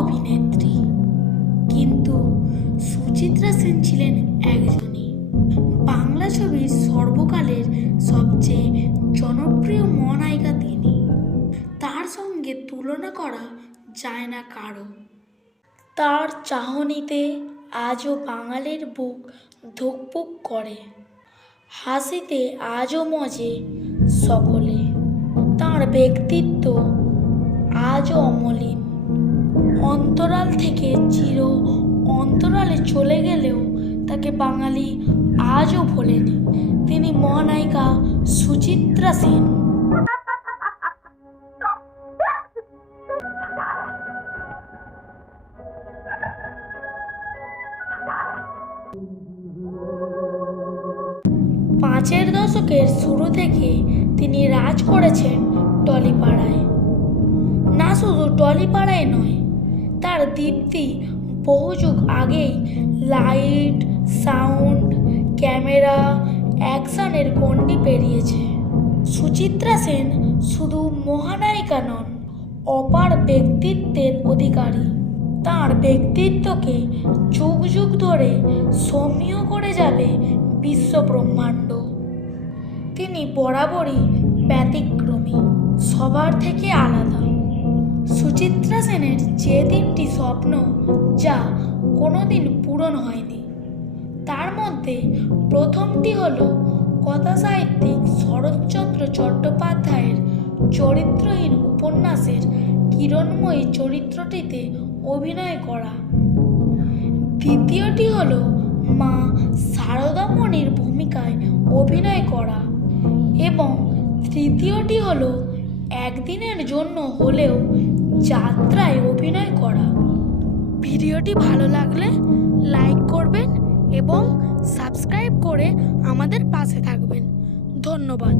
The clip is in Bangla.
অভিনেত্রী, কিন্তু সুচিত্রা সেন ছিলেন একজনই বাংলা ছবির সর্বকালের সবচেয়ে জনপ্রিয় মহানায়িকা। তিনি, তার সঙ্গে তুলনা করা যায় না কারো। তার চাহনিতে আজও বাঙালির বুক ধুকপুক করে, হাসিতে আজও মজে সকলে। তার ব্যক্তিত্ব আজও অমলিন, অন্তরাল থেকে চির অন্তরালে চলে গেলেও তাকে বাঙালি আজও ভোলেনি। তিনি মহানায়িকা সুচিত্রা সেন। পাঁচের দশকের শুরু থেকে তিনি রাজ করেছেন টলিপাড়ায়। না শুধু টলিপাড়ায় নয়, তার দীপ্তি বহু যুগ আগেই লাইট, সাউন্ড, ক্যামেরা, অ্যাকশনের গণ্ডি পেরিয়েছে। সুচিত্রা সেন শুধু মহানায়িকা নন, অপার ব্যক্তিত্বের অধিকারী। তার ব্যক্তিত্বকে যুগ যুগ ধরে সমীহ করে যাবে বিশ্বব্রহ্মাণ্ড। তিনি বরাবরই ব্যতিক্রমী, সবার থেকে আলাদা। সুচিত্রা সেনের যে তিনটি স্বপ্ন যা কোনোদিন পূরণ হয়নি, তার মধ্যে প্রথমটি হল কথাসাহিত্যিক শরৎচন্দ্র চট্টোপাধ্যায়ের চরিত্রহীন উপন্যাসের কিরণময়ী চরিত্রটিতে অভিনয় করা। দ্বিতীয়টি হল মা শারদামণির ভূমিকায় অভিনয় করা এবং তৃতীয়টি হল একদিনের জন্য হলেও যাত্রায় অভিনয় করা। ভিডিওটি ভালো লাগলে লাইক করবেন এবং সাবস্ক্রাইব করে আমাদের পাশে থাকবেন। ধন্যবাদ।